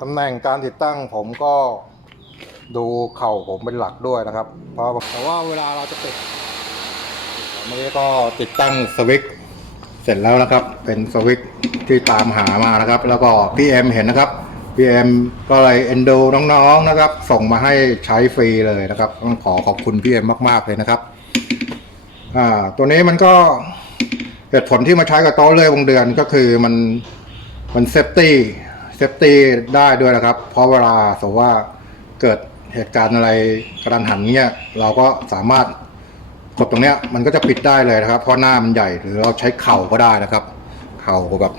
ตำแหน่งการติดตั้งผมก็ดูเข่าผมเป็นหลักด้วยนะครับ เพราะแต่ว่าเวลาเราจะติดเมื่อกี้ก็ติดตั้งสวิตช์เสร็จแล้วนะครับ เป็นสวิตช์ที่ตามหามานะครับ แล้วก็พี่เอ็มเห็นนะครับพี่เอ็มก็เลยเอ็นดูน้องๆนะครับ ส่งมาให้ใช้ฟรีเลยนะครับต้องขอขอบคุณพี่เอ็มมากๆเลยนะครับอ่าตัวนี้มันก็เหตุผลที่มาใช้กับโต๊ะเลื่อยวงเดือนก็คือมันมันเซฟตี้ ซฟตี้ได้ด้วยนะครับ เพราะเวลาสมมติว่าเกิดเหตุการณ์อะไรกระดันหันเนี้ยเราก็สามารถกดตรงเนี้ยมันก็จะปิดได้เลยนะครับ เพราะหน้ามันใหญ่หรือเราใช้เข่าก็ได้นะครับ เข่าแบบ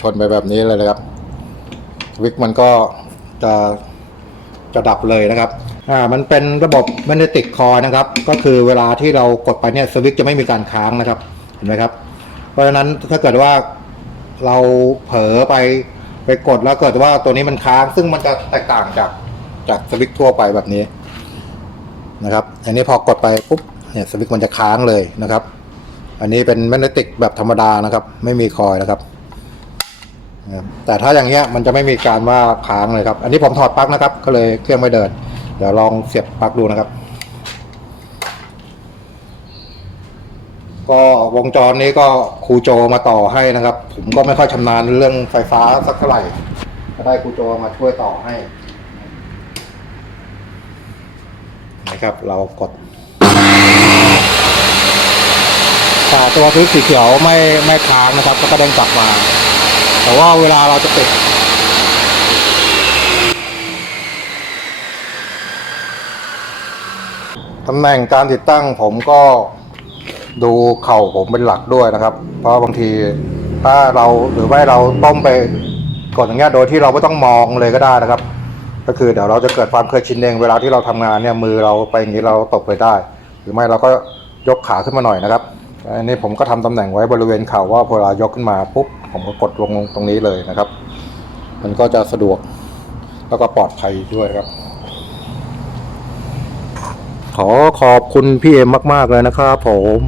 ชนไปแบบนี้เลยนะครับ วิกมันก็จะจะดับเลยนะครับอ่ามันเป็นระบบแมกเนติกคอนะครับ ก็คือเวลาที่เรากดไปเนี่ยสวิตช์จะไม่มีการค้างนะครับ เห็นไหมครับ เพราะฉะนั้นถ้าเกิดว่าเราเผลอไป ไปกดแล้วเกิดว่าตัวนี้มันค้าง ซึ่งมันจะแตกต่างจากจากสวิตช์ทั่วไปแบบนี้นะครับ อันนี้พอกดไปปุ๊บเนี่ยสวิตช์มันจะค้างเลยนะครับ อันนี้เป็นแมกเนติกแบบธรรมดานะครับ ไม่มีคอยนะครับ แต่ถ้าอย่างเงี้ยมันจะไม่มีการว่าค้างเลยครับ อันนี้ผมถอดปลั๊กนะครับ ก็เลยเครื่องไม่เดิน เดี๋ยวลองเสียบปลั๊กดูนะครับ ก็วงจรนี้ก็ครูโจมาต่อให้นะครับ ผมก็ไม่ค่อยชำนาญเรื่องไฟฟ้าสักเท่าไหร่ก็ได้ครูโจมาช่วยต่อให้นะครับ เรากดแต่ตัวพื้นสีเขียวไม่ไม่ค้างนะครับ ก็กระเด้งกลับมา แต่ว่าเวลาเราจะติดตำแหน่งการติดตั้งผมก็ ดูเข่าผมเป็นหลักด้วยนะครับ เพราะบางทีถ้าเราหรือว่าเราต้มไปกดอย่างเงี้ยโดยที่เราไม่ต้องมองเลยก็ได้นะครับ ก็คือเดี๋ยวเราจะเกิดความเคยชินเองเวลาที่เราทำงานเนี่ยมือเราไปอย่างนี้เราตกไปได้ หรือไม่เราก็ยกขาขึ้นมาหน่อยนะครับอันนี้ผมก็ทำตำแหน่งไว้บริเวณเข่าว่าพอเวลายกขึ้นมาปุ๊บผมก็กดลงตรงนี้เลยนะครับ มันก็จะสะดวกแล้วก็ปลอดภัยด้วยครับ ขอขอบคุณพี่เอ็มมาก ๆ เลยนะครับผม